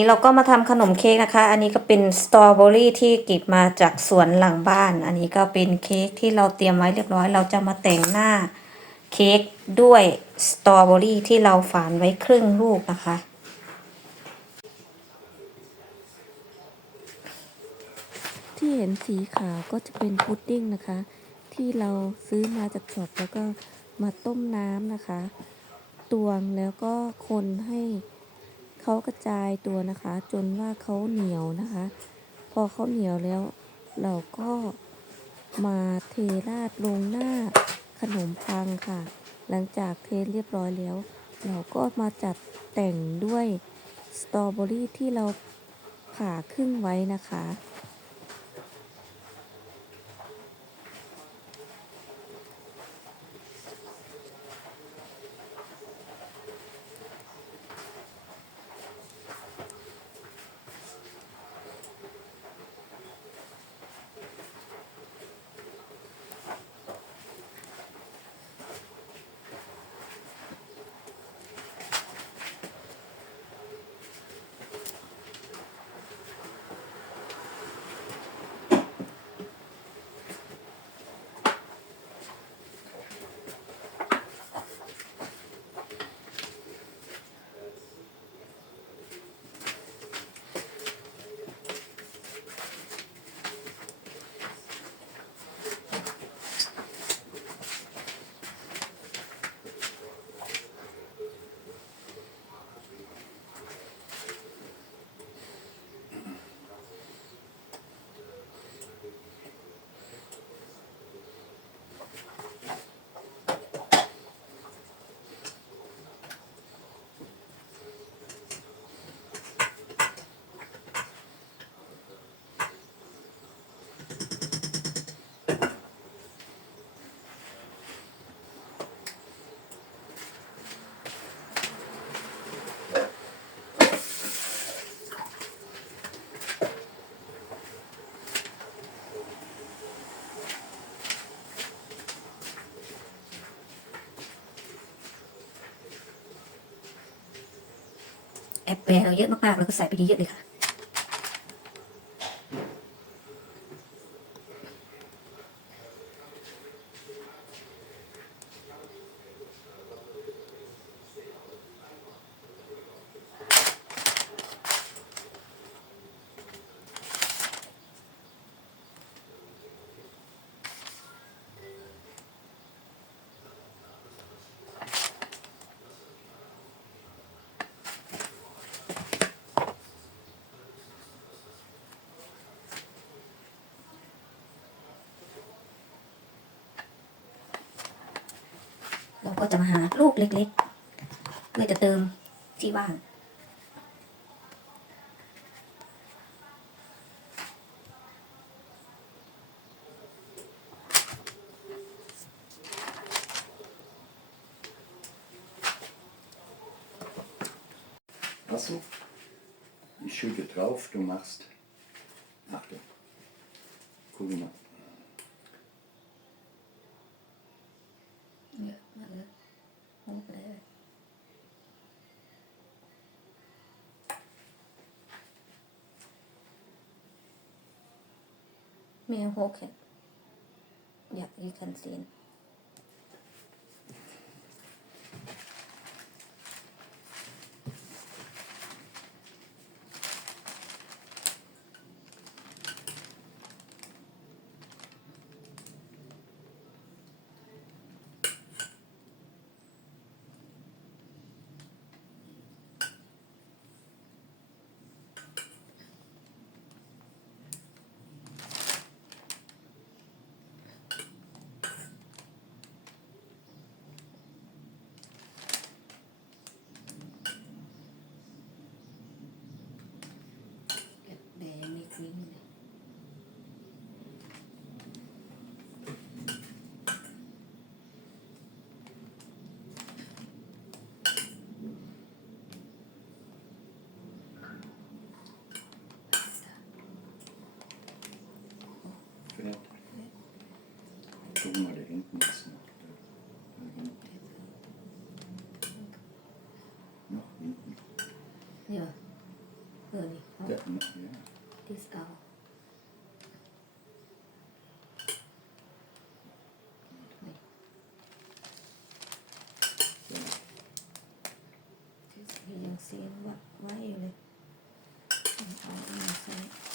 นี้เราก็มาทำขนมเค้กนะคะ อันนี้ก็เป็นสตรอเบอรี่ที่เก็บมาจากสวนหลังบ้าน อันนี้ก็เป็นเค้กที่เราเตรียมไว้เรียบร้อย เราจะมาแต่งหน้าเค้กด้วยสตรอเบอรี่ที่เราฝานไว้ครึ่งลูกนะคะ ที่เห็นสีขาวก็จะเป็นพุดดิ้งนะคะ ที่เราซื้อมาจากช็อปแล้วก็มาต้มน้ำนะคะ ตวงแล้วก็คนให้ เขากระจายตัวนะคะ จนว่าเขาเหนียวนะคะ พอเขาเหนียวแล้ว เราก็มาเทราดลงหน้าขนมปังค่ะ หลังจากเทเรียบร้อยแล้ว เราก็มาจัดแต่งด้วยสตรอเบอรี่ที่เราผ่าครึ่งไว้นะคะ แอปแปรเราเยอะมากๆแล้วก็ใส่ไปเยอะเลยค่ะ ก็จะมาหาลูกเล็กๆ เพื่อจะเติมที่ว่าง Achso. Ich schütte drauf, du machst. Achtung. Guck mal. เยอะมากเลยโอ้ไปเลย มีโฮกเห็นอ 조금만 hinten lassen. Nach hinten. Ja. Really. Ja, ja. Ist auch. Sehen, was war hier? Und auch immer sehen.